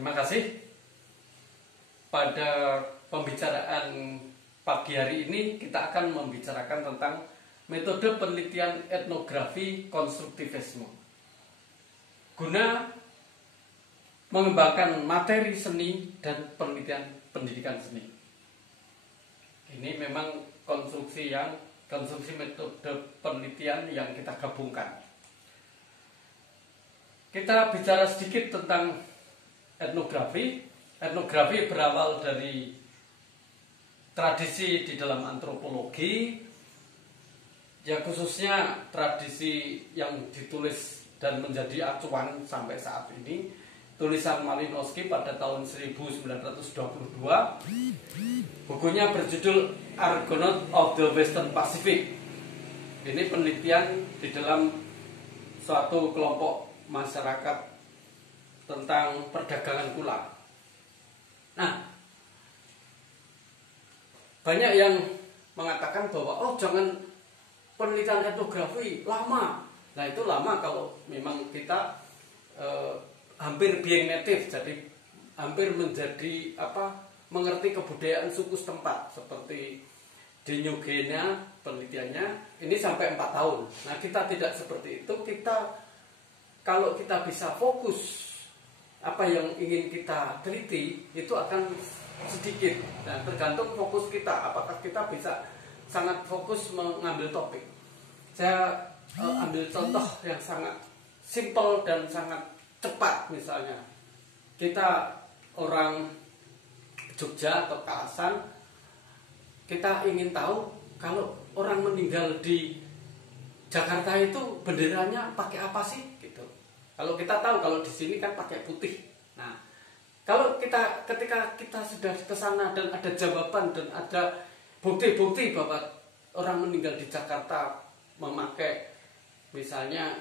Terima kasih. Pada pembicaraan pagi hari ini kita akan membicarakan tentang metode penelitian etnografi konstruktivisme guna mengembangkan materi seni dan penelitian pendidikan seni. Ini memang konstruksi metode penelitian yang kita gabungkan. Kita bicara sedikit tentang etnografi. Etnografi berawal dari tradisi di dalam antropologi, ya khususnya tradisi yang ditulis dan menjadi acuan sampai saat ini, tulisan Malinowski pada tahun 1922. Bukunya berjudul Argonaut of the Western Pacific. Ini penelitian di dalam suatu kelompok masyarakat tentang perdagangan kula. Nah, banyak yang mengatakan bahwa jangan penelitian etnografi lama. Nah, itu lama kalau memang kita hampir being native, jadi hampir menjadi mengerti kebudayaan suku setempat. Seperti di New Guinea penelitiannya ini sampai 4 tahun. Nah, kita tidak seperti itu. Kalau kita bisa fokus apa yang ingin kita teliti, itu akan sedikit. Nah, tergantung fokus kita, apakah kita bisa sangat fokus mengambil topik. Saya ambil contoh yang sangat simple dan sangat cepat. Misalnya kita orang Jogja atau Kaasan, kita ingin tahu kalau orang meninggal di Jakarta itu benderanya pakai apa sih gitu. Kalau kita tahu kalau di sini kan pakai putih. Nah, kalau ketika kita sudah ke sana dan ada jawaban dan ada bukti-bukti bahwa orang meninggal di Jakarta memakai, misalnya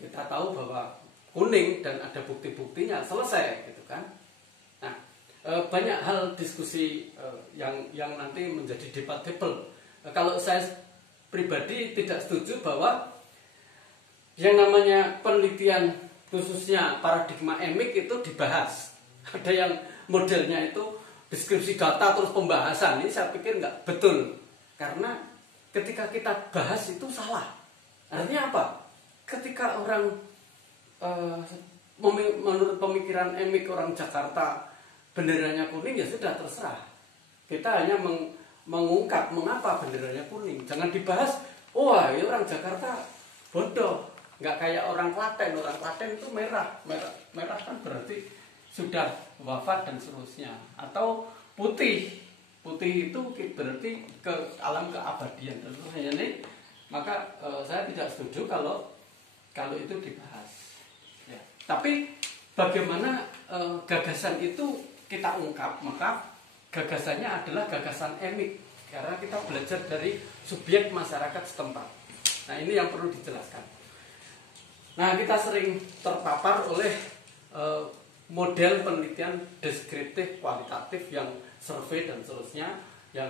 kita tahu bahwa kuning dan ada bukti-buktinya, selesai gitu kan. Nah, banyak hal diskusi yang nanti menjadi debatable. Kalau saya pribadi tidak setuju bahwa yang namanya penelitian khususnya paradigma emik itu dibahas. Ada yang modelnya itu deskripsi data terus pembahasan. Ini saya pikir nggak betul. Karena ketika kita bahas itu salah. Artinya apa? Ketika orang menurut pemikiran emik orang Jakarta benderanya kuning, ya sudah terserah. Kita hanya mengungkap mengapa benderanya kuning. Jangan dibahas, wah ya orang Jakarta bodoh. Nggak kayak orang Klaten. Orang Klaten itu merah kan berarti sudah wafat dan seterusnya. Atau putih itu berarti ke alam keabadian dan seterusnya. Jadi, maka saya tidak setuju kalau itu dibahas. Ya. Tapi bagaimana gagasan itu kita ungkap, maka gagasannya adalah gagasan emik. Karena kita belajar dari subjek masyarakat setempat. Nah, ini yang perlu dijelaskan. Nah, kita sering terpapar oleh model penelitian deskriptif, kualitatif yang survei dan seterusnya, yang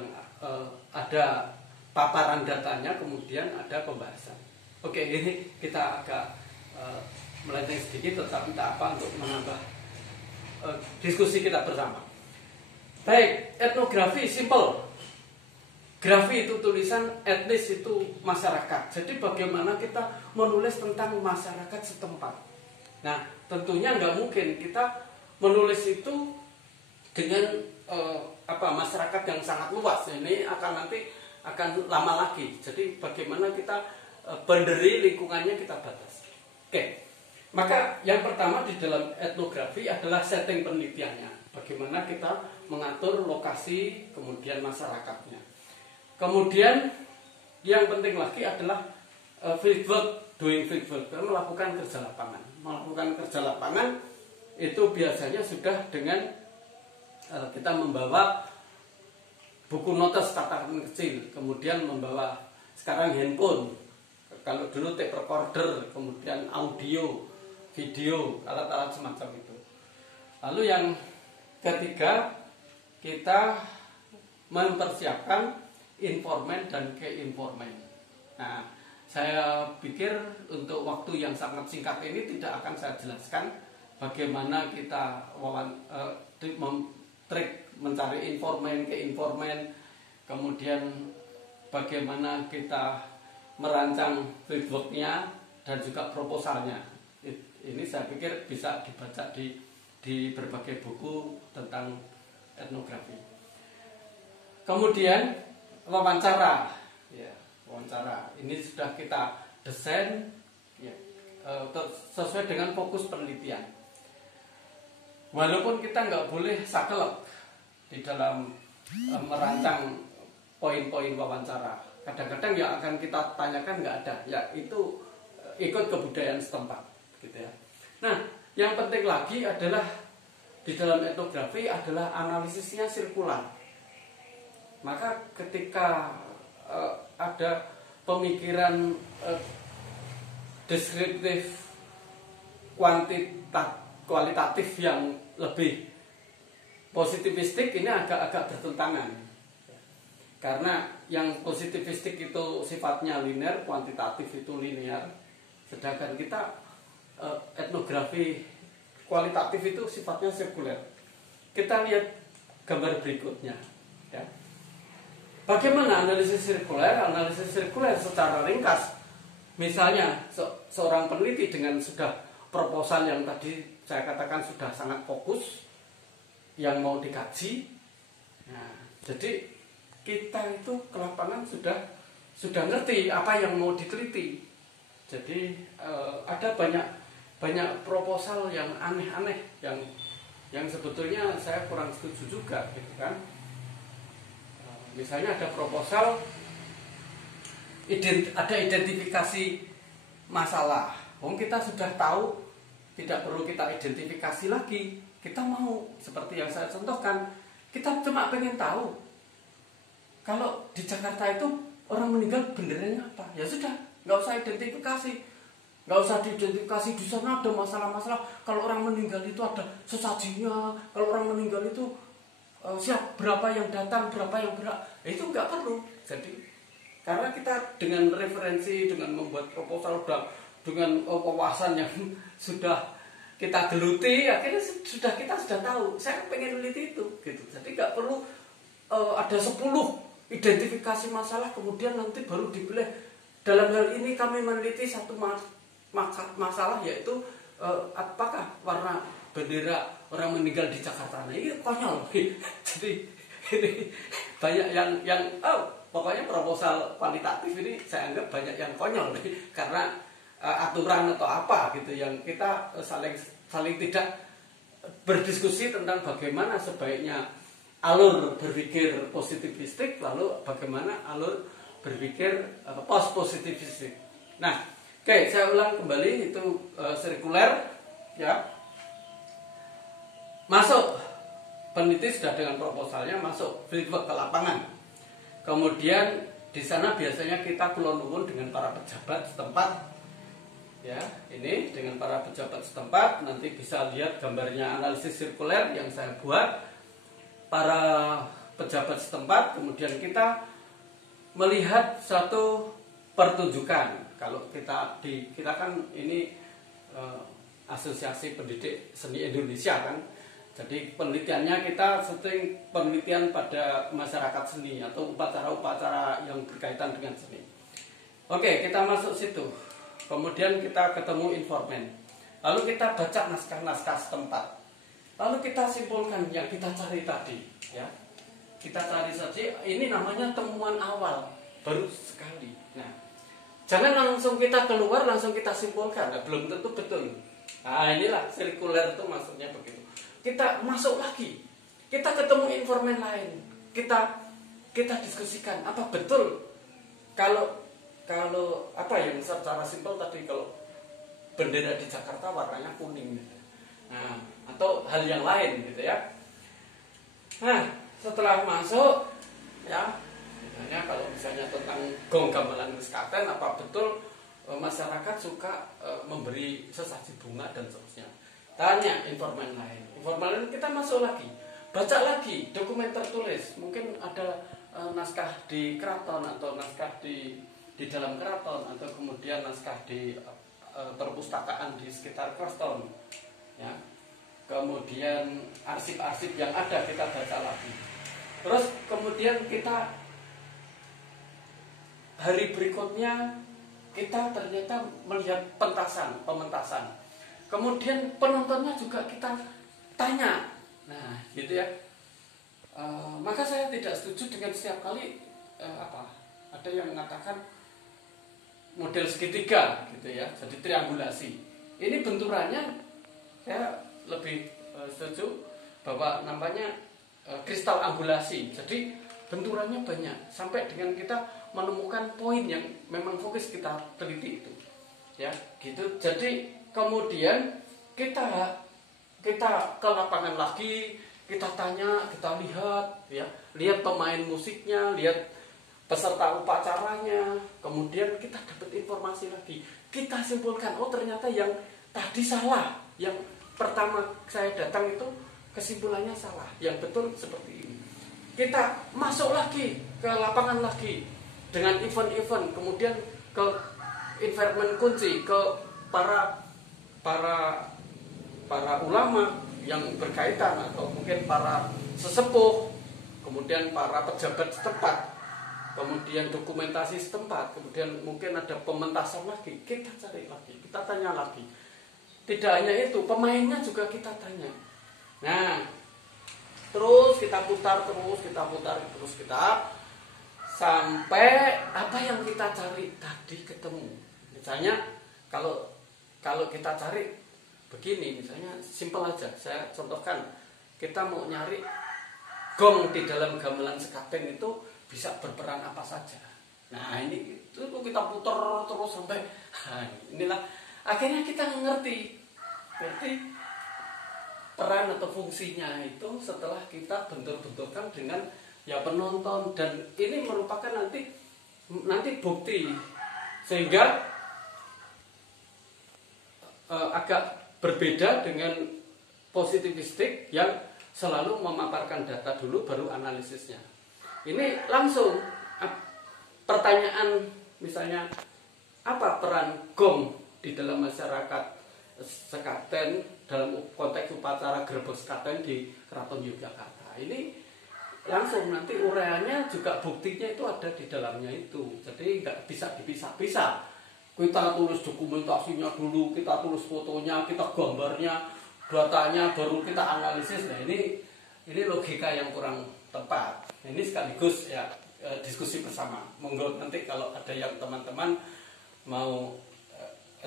ada paparan datanya, kemudian ada pembahasan. Oke, ini kita agak melenceng sedikit, tetapi tak apa untuk menambah diskusi kita bersama. Baik, etnografi simple. Grafi itu tulisan, etnis itu masyarakat. Jadi bagaimana kita menulis tentang masyarakat setempat. Nah, tentunya nggak mungkin kita menulis itu dengan masyarakat yang sangat luas. Ini akan lama lagi. Jadi bagaimana kita boundary lingkungannya kita batasi. Oke. Maka yang pertama di dalam etnografi adalah setting penelitiannya. Bagaimana kita mengatur lokasi, kemudian masyarakatnya. Kemudian yang penting lagi adalah fieldwork, doing fieldwork, melakukan kerja lapangan. Melakukan kerja lapangan itu biasanya sudah dengan kita membawa buku notes catatan kecil, kemudian membawa sekarang handphone, kalau dulu tape recorder, kemudian audio, video, alat-alat semacam itu. Lalu yang ketiga, kita mempersiapkan informan dan ke-informan. Nah, saya pikir untuk waktu yang sangat singkat ini tidak akan saya jelaskan bagaimana kita mencari informan ke informan, kemudian bagaimana kita merancang fieldwork-nya dan juga proposalnya. Ini saya pikir bisa dibaca di berbagai buku tentang etnografi. Kemudian wawancara, ya, wawancara ini sudah kita desain ya, sesuai dengan fokus penelitian. Walaupun kita nggak boleh saklek di dalam merancang poin-poin wawancara, kadang-kadang yang akan kita tanyakan nggak ada, ya itu ikut kebudayaan setempat, gitu ya. Nah, yang penting lagi adalah di dalam etnografi adalah analisisnya sirkular. Maka ketika ada pemikiran deskriptif kualitatif yang lebih positivistik, ini agak bertentangan. Karena yang positivistik itu sifatnya linear, kuantitatif itu linear, sedangkan kita etnografi kualitatif itu sifatnya sirkuler. Kita lihat gambar berikutnya, ya. Bagaimana analisis sirkuler? Analisis sirkuler secara ringkas, misalnya seorang peneliti dengan sudah proposal yang tadi saya katakan sudah sangat fokus, yang mau dikaji. Nah, jadi kita itu ke lapangan sudah ngerti apa yang mau diteliti. Jadi ada banyak proposal yang aneh-aneh yang sebetulnya saya kurang setuju juga, gitu kan. Misalnya ada proposal ada identifikasi masalah. Kita sudah tahu, tidak perlu kita identifikasi lagi. Kita mau seperti yang saya contohkan, kita cuma pengen tahu kalau di Jakarta itu orang meninggal benderanya apa. Ya sudah, nggak usah identifikasi, nggak usah diidentifikasi di sana ada masalah-masalah. Kalau orang meninggal itu ada sesajinya, kalau orang meninggal itu berapa yang datang, berapa yang berak, itu nggak perlu. Jadi karena kita dengan referensi, dengan membuat proposal dengan wawasan yang sudah kita geluti, akhirnya kita sudah tahu. Saya pengen meneliti itu, gitu. Jadi nggak perlu ada 10 identifikasi masalah, kemudian nanti baru dipilih. Dalam hal ini kami meneliti satu masalah, yaitu apakah warna bendera orang meninggal di Jakarta. Nah, ini konyol. Jadi ini banyak yang pokoknya proposal kualitatif ini saya anggap banyak yang konyol karena aturan atau apa gitu yang kita saling tidak berdiskusi tentang bagaimana sebaiknya alur berpikir positivistik, lalu bagaimana alur berpikir post positivistik. Nah, oke, saya ulang kembali, itu sirkuler, ya. Masuk peneliti sudah dengan proposalnya, masuk fieldwork ke lapangan. Kemudian di sana biasanya kita kulon-kulon dengan para pejabat setempat. Ya, ini dengan para pejabat setempat, nanti bisa lihat gambarnya analisis sirkuler yang saya buat. Para pejabat setempat, kemudian kita melihat satu pertunjukan. Kalau kita kan ini Asosiasi Pendidik Seni Indonesia kan. Jadi penelitiannya kita sering penelitian pada masyarakat seni atau upacara-upacara yang berkaitan dengan seni. Oke, kita masuk situ. Kemudian kita ketemu informan. Lalu kita baca naskah-naskah setempat. Lalu kita simpulkan yang kita cari tadi, ya. Kita cari saja, ini namanya temuan awal, baru sekali. Nah, jangan langsung kita keluar, langsung kita simpulkan, nah, belum tentu betul. Nah, inilah sirkuler itu maksudnya begitu. Kita masuk lagi, kita ketemu informan lain, kita diskusikan apa betul kalau apa yang secara simpel tadi, kalau bendera di Jakarta warnanya kuning, nah, atau hal yang lain gitu ya. Nah, setelah masuk, ya, misalnya tentang gong gamelan Klaten, apa betul masyarakat suka memberi sesaji bunga dan seterusnya. Tanya informan lain. Informan lain kita masuk lagi, baca lagi dokumen tertulis. Mungkin ada naskah di keraton atau naskah di dalam keraton, atau kemudian naskah di perpustakaan di sekitar keraton. Ya, kemudian arsip-arsip yang ada kita baca lagi. Terus kemudian kita hari berikutnya kita ternyata melihat pementasan. Kemudian penontonnya juga kita tanya. Nah, gitu ya. Maka saya tidak setuju dengan setiap kali ada yang mengatakan model segitiga gitu ya, jadi triangulasi. Ini benturannya saya lebih setuju bahwa namanya kristal angulasi. Jadi benturannya banyak sampai dengan kita menemukan poin yang memang fokus kita teliti itu. Ya, gitu. Jadi kemudian kita ke lapangan lagi, kita tanya, kita lihat pemain musiknya, lihat peserta upacaranya, kemudian kita dapat informasi lagi. Kita simpulkan, oh ternyata yang tadi salah, yang pertama saya datang itu kesimpulannya salah, yang betul seperti ini. Kita masuk lagi ke lapangan lagi dengan event-event, kemudian ke environment kunci, ke para ulama yang berkaitan atau mungkin para sesepuh, kemudian para pejabat setempat, kemudian dokumentasi setempat, kemudian mungkin ada pementasan lagi, kita cari lagi, kita tanya lagi. Tidak hanya itu, pemainnya juga kita tanya. Nah, terus kita putar sampai apa yang kita cari tadi ketemu. Misalnya kalau kita cari begini, misalnya simpel aja, saya contohkan, kita mau nyari gong di dalam gamelan sekaten itu bisa berperan apa saja. Nah ini itu kita putar terus sampai inilah akhirnya kita ngerti peran atau fungsinya itu setelah kita bentur-benturkan dengan ya penonton, dan ini merupakan nanti bukti sehingga agak berbeda dengan positivistik yang selalu memaparkan data dulu baru analisisnya. Ini langsung pertanyaan misalnya apa peran gong di dalam masyarakat sekaten dalam konteks upacara grebek sekaten di Keraton Yogyakarta. Ini langsung nanti uraiannya juga buktinya itu ada di dalamnya itu. Jadi nggak bisa dipisah-pisah. Kita tulis dokumentasinya dulu, kita tulis fotonya, kita gambarnya, datanya, baru kita analisis. Nah ini logika yang kurang tepat. Ini sekaligus ya diskusi bersama. Monggo nanti kalau ada yang teman-teman mau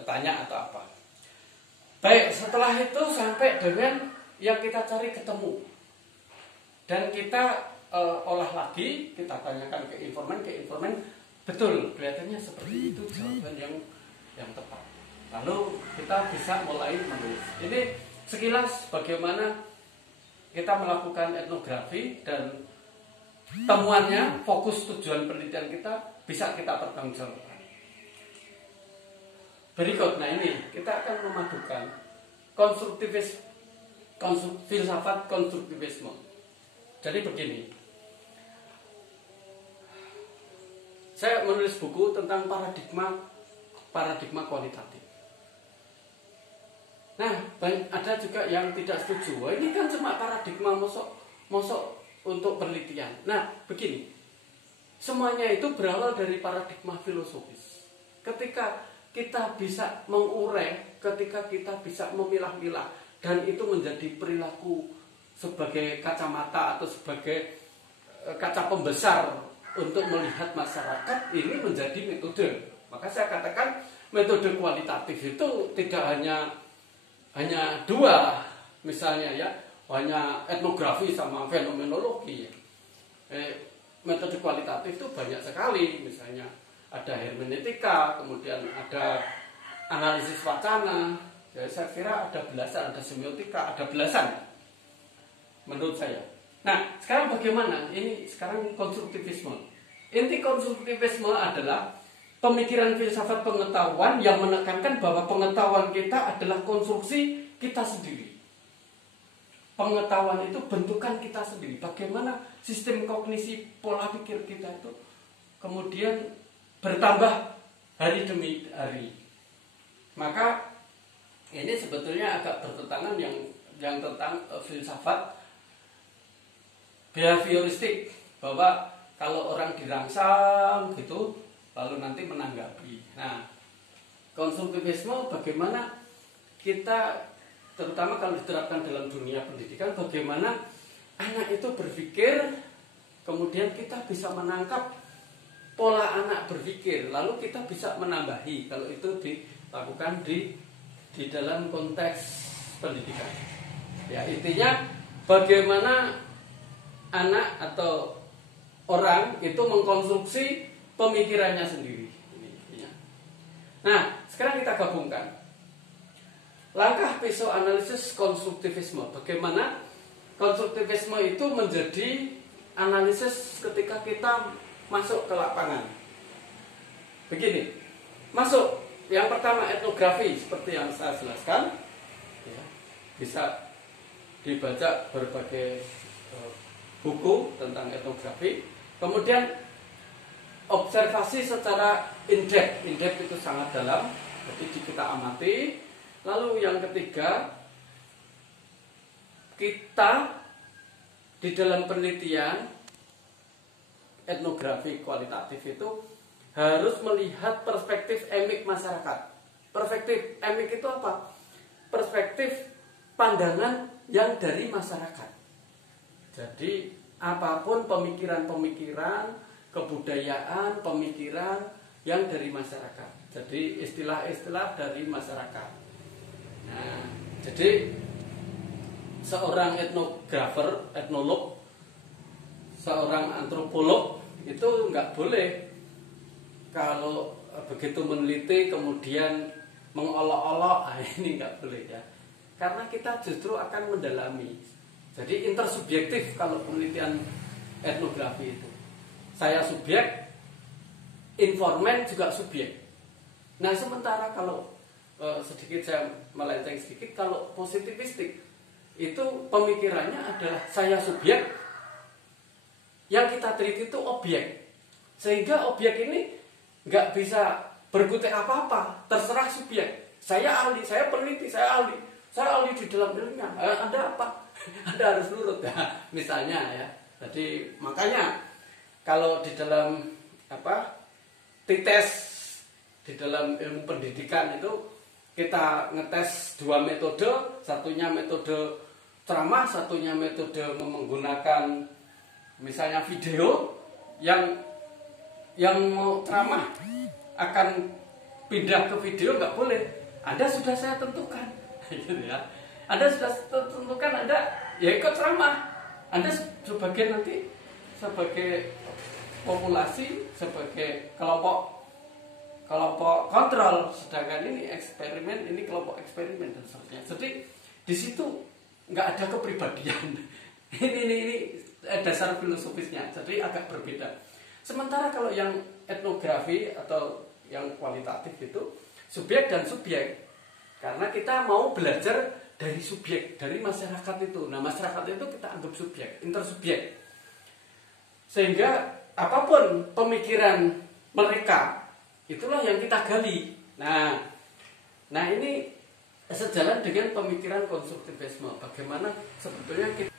tanya atau apa. Baik, setelah itu sampai dengan yang kita cari ketemu. Dan kita olah lagi, kita tanyakan ke informan, betul, kelihatannya seperti itu jawaban yang tepat. Lalu kita bisa mulai menulis. Ini sekilas bagaimana kita melakukan etnografi dan temuannya, fokus tujuan penelitian kita bisa kita pertanggungjawabkan. Berikut, nah ini kita akan memadukan filsafat konstruktivisme. Jadi begini, saya menulis buku tentang paradigma kualitatif. Nah, ada juga yang tidak setuju. Wah, ini kan cuma paradigma mosok untuk penelitian. Nah, begini, semuanya itu berawal dari paradigma filosofis. Ketika kita bisa mengurai, ketika kita bisa memilah-milah, dan itu menjadi perilaku sebagai kacamata atau sebagai kaca pembesar untuk melihat masyarakat, ini menjadi metode. Maka saya katakan metode kualitatif itu tidak hanya dua, misalnya ya, hanya etnografi sama fenomenologi. Metode kualitatif itu banyak sekali, misalnya ada hermeneutika, kemudian ada analisis wacana. Ya, saya kira ada belasan, ada semiotika, ada belasan menurut saya. Nah, sekarang bagaimana? Ini sekarang konstruktivisme. Inti konstruktivisme adalah pemikiran filsafat pengetahuan yang menekankan bahwa pengetahuan kita adalah konstruksi kita sendiri. Pengetahuan itu bentukan kita sendiri. Bagaimana sistem kognisi pola pikir kita itu kemudian bertambah hari demi hari. Maka ini sebetulnya agak bertentangan yang yang tentang filsafat behavioristik, bahwa kalau orang dirangsang gitu lalu nanti menanggapi. Nah, konstruktivisme bagaimana kita, terutama kalau diterapkan dalam dunia pendidikan, bagaimana anak itu berpikir, kemudian kita bisa menangkap pola anak berpikir, lalu kita bisa menambahi kalau itu dilakukan di dalam konteks pendidikan. Ya, intinya bagaimana anak atau orang itu mengkonstruksi pemikirannya sendiri. Nah, sekarang kita gabungkan langkah pisau analisis konstruktivisme. Bagaimana konstruktivisme itu menjadi analisis ketika kita masuk ke lapangan. Begini, masuk yang pertama etnografi seperti yang saya jelaskan, ya, bisa dibaca berbagai buku tentang etnografi. Kemudian observasi secara in-depth itu sangat dalam, jadi kita amati. Lalu yang ketiga, kita di dalam penelitian etnografi kualitatif itu harus melihat perspektif emik masyarakat. Perspektif emik itu apa? Perspektif pandangan yang dari masyarakat. Jadi apapun pemikiran-pemikiran, kebudayaan, pemikiran yang dari masyarakat. Jadi istilah-istilah dari masyarakat. Nah, jadi seorang etnografer, etnolog, seorang antropolog itu nggak boleh kalau begitu meneliti kemudian mengolok-olok, ini nggak boleh ya. Karena kita justru akan mendalami. Jadi intersubjektif kalau penelitian etnografi itu. Saya subjek, informan juga subjek. Nah, sementara kalau sedikit saya melenceng sedikit, kalau positivistik itu pemikirannya adalah saya subjek, yang kita teliti itu objek. Sehingga objek ini nggak bisa berkutik apa-apa, terserah subjek. Saya ahli, saya peneliti, saya ahli di dalam ilmunya. Anda apa? Anda harus nurut ya, misalnya ya. Jadi makanya kalau di dalam TITES di dalam ilmu pendidikan itu kita ngetes dua metode, satunya metode ceramah, satunya metode menggunakan misalnya video. Yang mau ceramah akan pindah ke video nggak boleh. Anda sudah saya tentukan, gitu ya. Anda sudah tentukan, Anda ya ikut ceramah. Anda sebagai nanti sebagai populasi, sebagai kelompok kontrol, sedangkan ini eksperimen, ini kelompok eksperimen dan seterusnya. Jadi di situ nggak ada kepribadian. ini dasar filosofisnya. Jadi agak berbeda. Sementara kalau yang etnografi atau yang kualitatif itu subjek dan subjek. Karena kita mau belajar dari subjek, dari masyarakat itu. Nah, masyarakat itu kita anggap subjek, intersubjek. Sehingga apapun pemikiran mereka, itulah yang kita gali. Nah ini sejalan dengan pemikiran konstruktivisme. Bagaimana sebetulnya kita.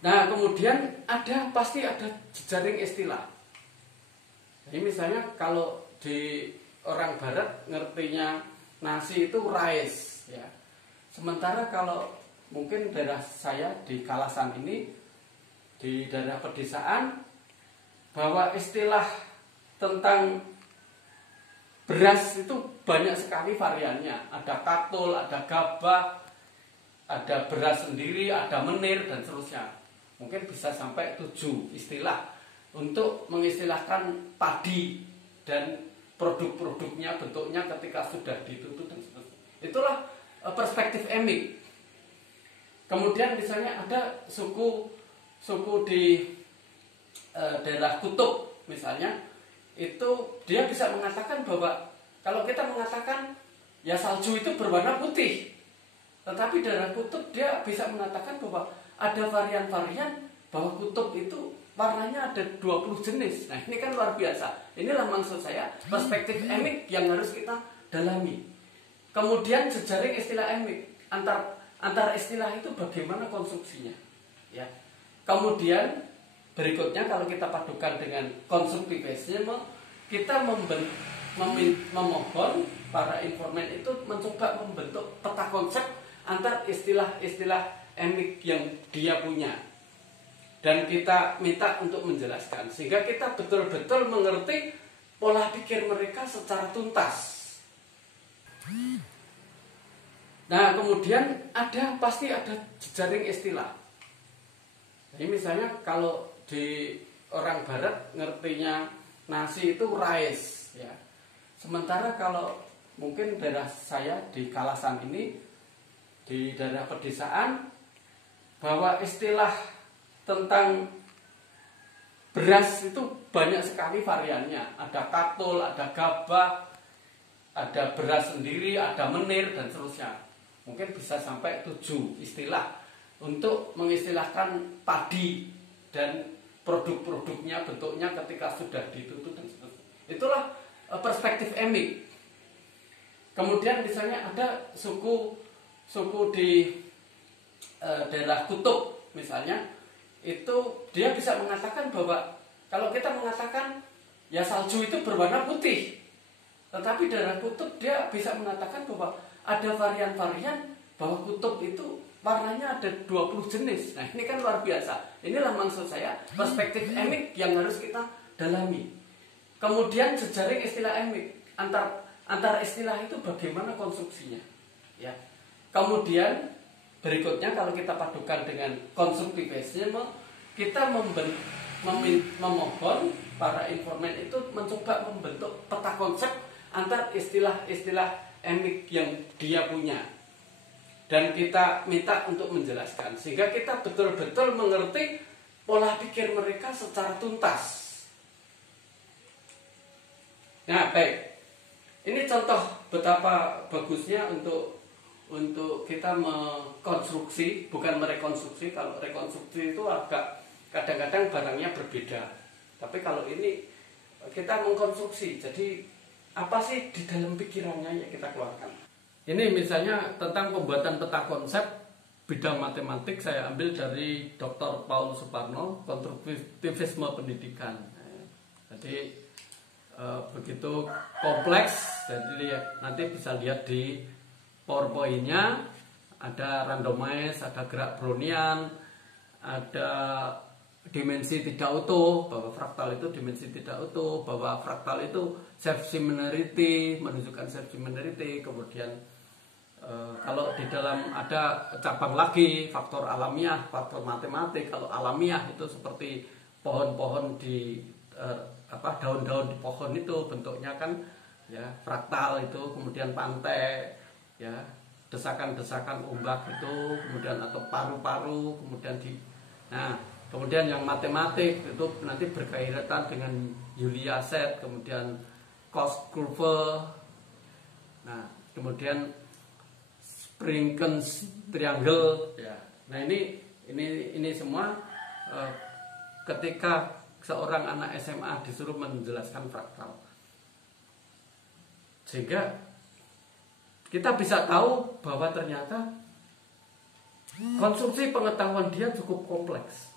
Nah, kemudian pasti ada jejaring istilah. Jadi misalnya kalau di orang barat ngertinya nasi itu rice ya. Sementara kalau mungkin daerah saya di Kalasan ini, di daerah pedesaan, bahwa istilah tentang beras itu banyak sekali variannya. Ada katul, ada gabah, ada beras sendiri, ada menir dan seterusnya. Mungkin bisa sampai 7 istilah untuk mengistilahkan padi dan produk-produknya, bentuknya ketika sudah ditutup dan seterusnya. Itulah perspektif emik. Kemudian misalnya ada suku di daerah kutub misalnya, itu dia bisa mengatakan bahwa kalau kita mengatakan ya salju itu berwarna putih, tetapi daerah kutub dia bisa mengatakan bahwa ada varian-varian bahwa kutub itu warnanya ada 20 jenis. Nah, ini kan luar biasa. Inilah maksud saya perspektif emik yang harus kita dalami. Kemudian jejaring istilah emik antar antara istilah itu bagaimana konstruksinya, ya. Kemudian berikutnya kalau kita padukan dengan konstruktivisme, kita memohon para informan itu mencoba membentuk peta konsep antar istilah-istilah emik yang dia punya, dan kita minta untuk menjelaskan sehingga kita betul-betul mengerti pola pikir mereka secara tuntas. Nah, kemudian pasti ada jejaring istilah. Jadi misalnya kalau di orang barat ngertinya nasi itu rice, ya. Sementara kalau mungkin daerah saya di Kalasan ini, di daerah pedesaan, bahwa istilah tentang beras itu banyak sekali variannya. Ada katul, ada gabah, ada beras sendiri, ada menir, dan seterusnya. Mungkin bisa sampai 7 istilah untuk mengistilahkan padi dan produk-produknya, bentuknya ketika sudah ditutup dan seterusnya. Itulah perspektif emik. Kemudian misalnya ada suku di daerah kutub misalnya, itu dia bisa mengatakan bahwa kalau kita mengatakan ya salju itu berwarna putih, tetapi daerah kutub dia bisa mengatakan bahwa ada varian-varian bahwa kutub itu warnanya ada 20 jenis. Nah, ini kan luar biasa. Inilah maksud saya perspektif emik yang harus kita dalami. Kemudian jejaring istilah emik antar istilah itu bagaimana konstruksinya, ya. Kemudian berikutnya kalau kita padukan dengan konstruktivisme, kita memohon para informan itu mencoba membentuk peta konsep antar istilah-istilah emik yang dia punya, dan kita minta untuk menjelaskan sehingga kita betul-betul mengerti pola pikir mereka secara tuntas. Nah, baik. Ini contoh betapa bagusnya untuk kita mengkonstruksi, bukan merekonstruksi. Kalau rekonstruksi itu agak kadang-kadang barangnya berbeda. Tapi kalau ini kita mengkonstruksi. Jadi apa sih di dalam pikirannya yang kita keluarkan? Ini misalnya tentang pembuatan peta konsep bidang matematik, saya ambil dari Dr. Paul Suparno, konstruktivisme pendidikan. Jadi begitu kompleks, jadi nanti bisa lihat di PowerPoint-nya, ada randomize, ada gerak Brownian, ada dimensi tidak utuh, bahwa fraktal itu dimensi tidak utuh, bahwa fraktal itu self similarity, menunjukkan self similarity. Kemudian kalau di dalam ada cabang lagi, faktor alamiah, faktor matematik. Kalau alamiah itu seperti pohon-pohon di daun-daun di pohon itu bentuknya kan ya fraktal itu, kemudian pantai, ya desakan-desakan ombak itu, kemudian atau paru-paru, kemudian kemudian yang matematik itu nanti berkaitan dengan Julia set, kemudian cos curve. Nah, kemudian Sprinken's triangle, ya. Nah, ini semua ketika seorang anak SMA disuruh menjelaskan fraktal, sehingga kita bisa tahu bahwa ternyata konstruksi pengetahuan dia cukup kompleks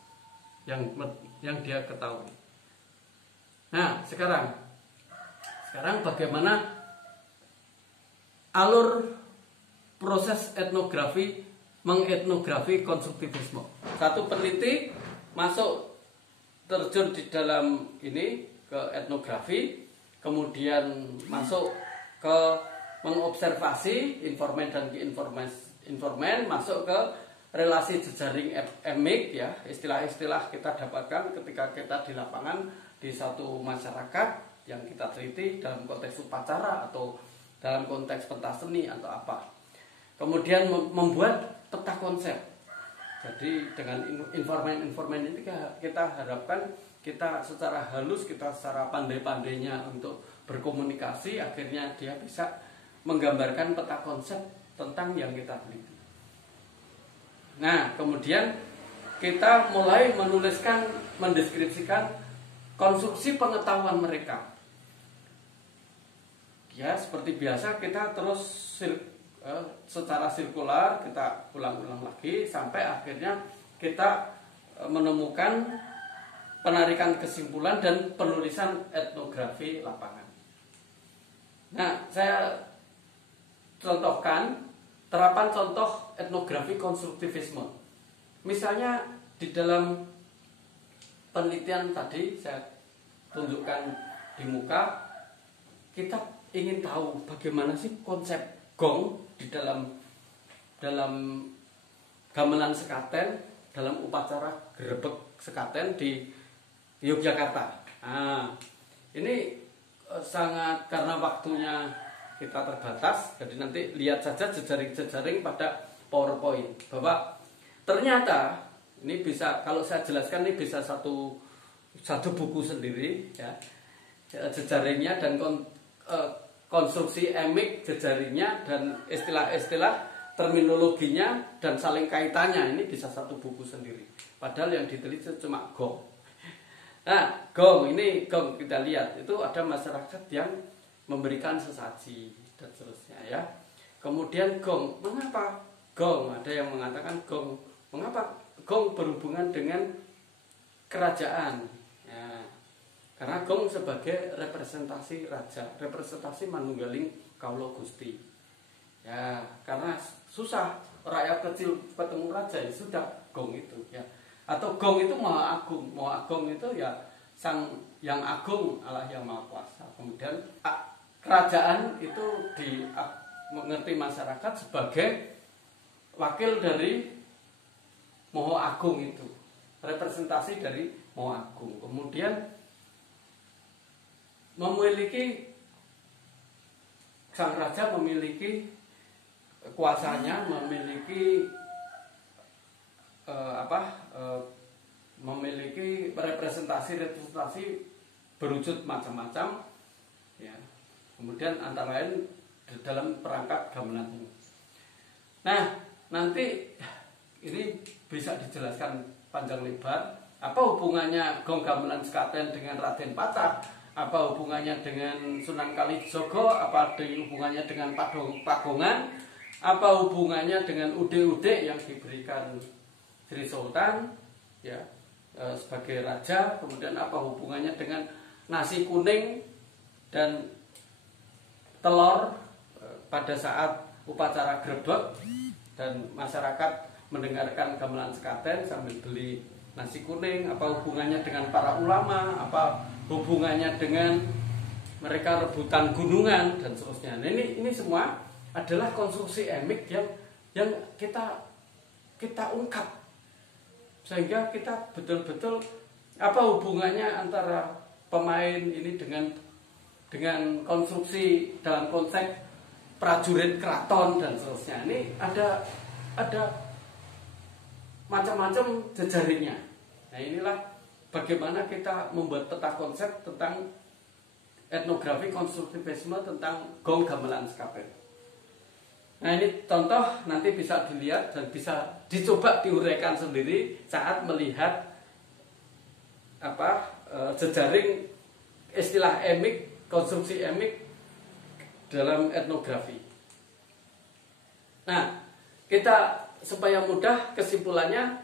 yang dia ketahui. Nah, sekarang bagaimana alur proses etnografi, mengetnografi konstruktivisme? Satu peneliti masuk terjun di dalam ini ke etnografi, kemudian masuk ke mengobservasi informan dan informan, masuk ke relasi jejaring emik, ya, istilah-istilah kita dapatkan ketika kita di lapangan di satu masyarakat yang kita teliti dalam konteks upacara atau dalam konteks pentas seni atau apa. Kemudian membuat peta konsep. Jadi dengan informan ini kita harapkan kita secara halus, kita secara pandai-pandainya untuk berkomunikasi, akhirnya dia bisa menggambarkan peta konsep tentang yang kita teliti. Nah, kemudian kita mulai mendeskripsikan konstruksi pengetahuan mereka. Ya, seperti biasa kita terus secara sirkular kita ulang-ulang lagi sampai akhirnya kita menemukan penarikan kesimpulan dan penulisan etnografi lapangan. Nah, saya contohkan terapan contoh etnografi konstruktivisme. Misalnya di dalam penelitian tadi saya tunjukkan di muka, kita ingin tahu bagaimana sih konsep gong di dalam gamelan sekaten, dalam upacara grebek sekaten di Yogyakarta. Nah, ini sangat karena waktunya kita terbatas, jadi nanti lihat saja jejaring-jejaring pada PowerPoint bahwa ternyata ini bisa, kalau saya jelaskan ini bisa satu buku sendiri ya, jejaringnya dan konstruksi emik jejaringnya dan istilah-istilah terminologinya dan saling kaitannya, ini bisa satu buku sendiri. Padahal yang diteliti cuma gong. Nah, gong kita lihat itu ada masyarakat yang memberikan sesaji dan seterusnya ya. Kemudian gong, mengapa gong? Ada yang mengatakan gong, mengapa gong berhubungan dengan kerajaan? Ya, karena gong sebagai representasi raja, representasi manunggaling kaula Gusti. Ya, karena susah rakyat kecil ketemu raja ya sudah gong itu ya. Atau gong itu maha agung itu ya sang yang agung, Allah yang maha kuasa. Kemudian kerajaan itu mengerti masyarakat sebagai wakil dari Maha Agung itu, representasi dari Maha Agung. Kemudian sang raja memiliki kuasanya, memiliki memiliki representasi berwujud macam-macam ya. Kemudian antara lain dalam perangkat gamelan ini. Nah, nanti ini bisa dijelaskan panjang lebar apa hubungannya gong gamelan sekaten dengan Raden Patah, apa hubungannya dengan Sunan Kalijogo, apa hubungannya dengan Pagongan, apa hubungannya dengan ude-ude yang diberikan Sri Sultan ya sebagai raja, kemudian apa hubungannya dengan nasi kuning dan telur pada saat upacara grebek dan masyarakat mendengarkan gamelan sekaten sambil beli nasi kuning, apa hubungannya dengan para ulama, apa hubungannya dengan mereka rebutan gunungan dan seterusnya. Nah, ini semua adalah konstruksi emik yang kita ungkap sehingga kita betul-betul apa hubungannya antara pemain ini dengan konstruksi dalam konteks prajurit keraton dan seterusnya. Ini ada macam-macam jejaringnya. Nah, inilah bagaimana kita membuat peta konsep tentang etnografi konstruktivisme tentang gong gamelan sekaten. Nah, ini contoh nanti bisa dilihat dan bisa dicoba diuraikan sendiri saat melihat jejaring istilah emik, konstruksi emik dalam etnografi. Nah, kita supaya mudah kesimpulannya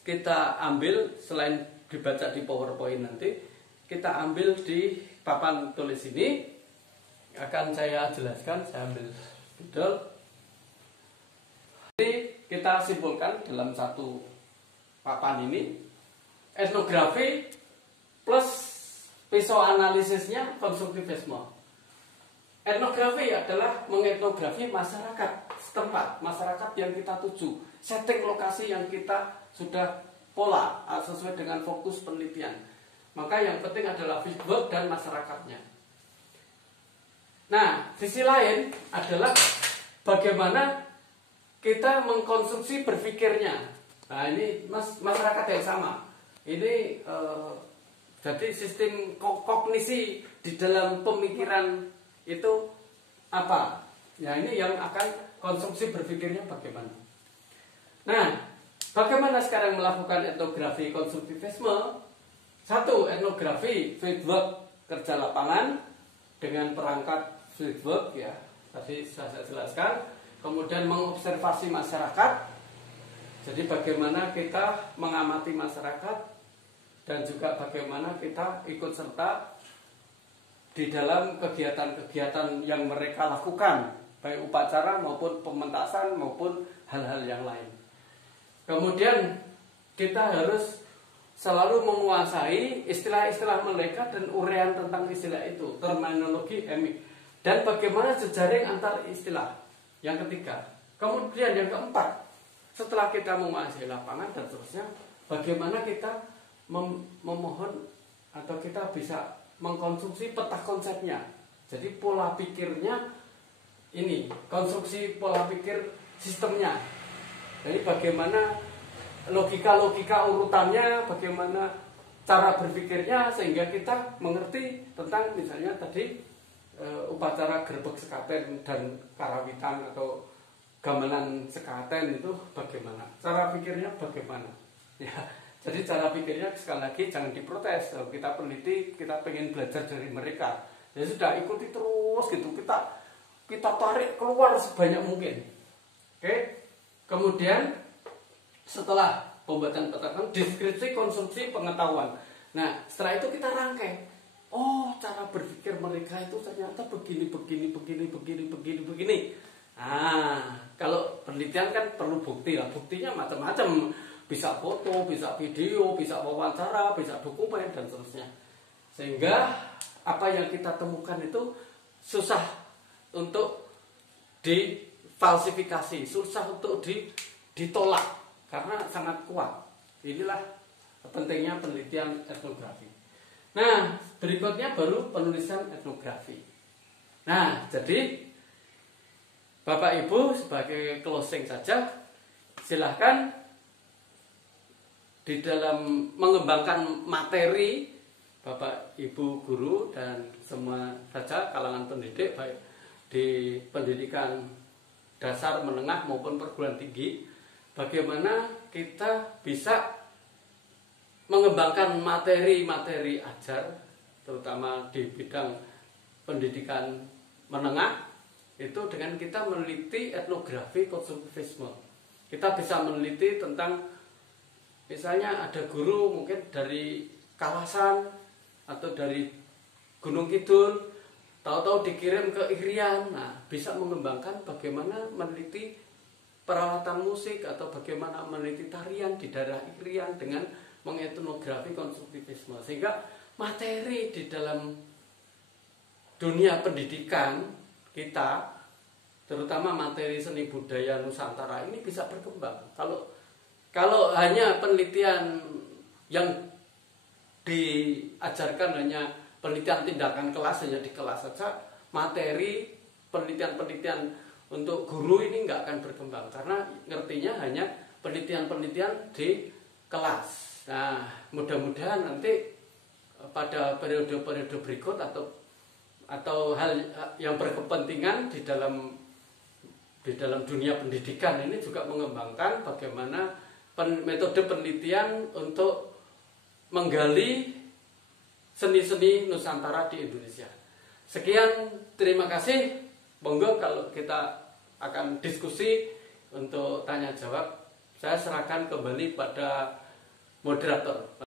kita ambil selain dibaca di PowerPoint nanti, kita ambil di papan tulis ini akan saya jelaskan, saya ambil judul. Ini kita simpulkan dalam satu papan ini etnografi plus pisau analisisnya konstruktivisme. Etnografi adalah mengetnografi masyarakat setempat, masyarakat yang kita tuju, setting lokasi yang kita sudah pola sesuai dengan fokus penelitian. Maka yang penting adalah fieldwork dan masyarakatnya. Nah, sisi lain adalah bagaimana kita mengkonstruksi berpikirnya. Nah, ini masyarakat yang sama. Ini jadi sistem kognisi di dalam pemikiran itu apa? Ya, ini yang akan konstruksi berpikirnya bagaimana. Nah, bagaimana sekarang melakukan etnografi konstruktivisme? Satu, etnografi fieldwork, kerja lapangan dengan perangkat fieldwork ya. Tadi saya jelaskan. kemudian mengobservasi masyarakat. Jadi bagaimana kita mengamati masyarakat dan juga bagaimana kita ikut serta di dalam kegiatan-kegiatan yang mereka lakukan, baik upacara maupun pementasan maupun hal-hal yang lain. Kemudian kita harus selalu menguasai istilah-istilah mereka dan uraian tentang istilah itu, terminologi emik, dan bagaimana jejaring antar istilah. Yang ketiga. Kemudian yang keempat, setelah kita menguasai lapangan dan seterusnya, bagaimana kita memohon atau kita bisa mengkonsumsi peta konsepnya. Jadi pola pikirnya ini, konstruksi pola pikir sistemnya. Jadi bagaimana logika-logika urutannya, bagaimana cara berpikirnya, sehingga kita mengerti tentang misalnya tadi upacara gerbek sekaten dan karawitan atau gamelan sekaten itu bagaimana, cara pikirnya bagaimana. Ya, jadi cara pikirnya sekali lagi jangan diprotes. Kalau kita peneliti, kita pengen belajar dari mereka, ya sudah ikuti terus gitu. Kita tarik keluar sebanyak mungkin. Oke. Kemudian setelah pembuatan peta, deskripsi konsumsi pengetahuan. Nah, setelah itu kita rangkai. Oh, cara berpikir mereka itu ternyata begini. Nah, kalau penelitian kan perlu bukti lah. Buktinya macam-macam. Bisa foto, bisa video, bisa wawancara, bisa dokumen, dan seterusnya. Sehingga apa yang kita temukan itu susah untuk difalsifikasi, susah untuk ditolak, karena sangat kuat. Inilah pentingnya penelitian etnografi. Nah, berikutnya baru penulisan etnografi. Nah, jadi Bapak Ibu sebagai closing saja, silahkan di dalam mengembangkan materi, Bapak Ibu guru dan semua saja kalangan pendidik, baik di pendidikan dasar, menengah maupun perguruan tinggi, bagaimana kita bisa mengembangkan materi-materi ajar, terutama di bidang pendidikan menengah, itu dengan kita meneliti etnografi konstruktivisme. Kita bisa meneliti tentang, misalnya ada guru mungkin dari Kalasan atau dari Gunung Kidul, tahu-tahu dikirim ke Irian. Nah, bisa mengembangkan bagaimana meneliti peralatan musik atau bagaimana meneliti tarian di daerah Irian dengan mengetnografi konstruktivisme. Sehingga materi di dalam dunia pendidikan kita, terutama materi seni budaya Nusantara ini bisa berkembang. Kalau hanya penelitian yang diajarkan hanya penelitian tindakan kelas, hanya di kelas saja, materi penelitian-penelitian untuk guru ini nggak akan berkembang, karena ngertinya hanya penelitian-penelitian di kelas. Nah, mudah-mudahan nanti pada periode-periode berikut atau hal yang berkepentingan di dalam dunia pendidikan ini juga mengembangkan bagaimana metode penelitian untuk menggali seni-seni Nusantara di Indonesia. Sekian, terima kasih. Monggo kalau kita akan diskusi untuk tanya jawab, saya serahkan kembali pada moderator.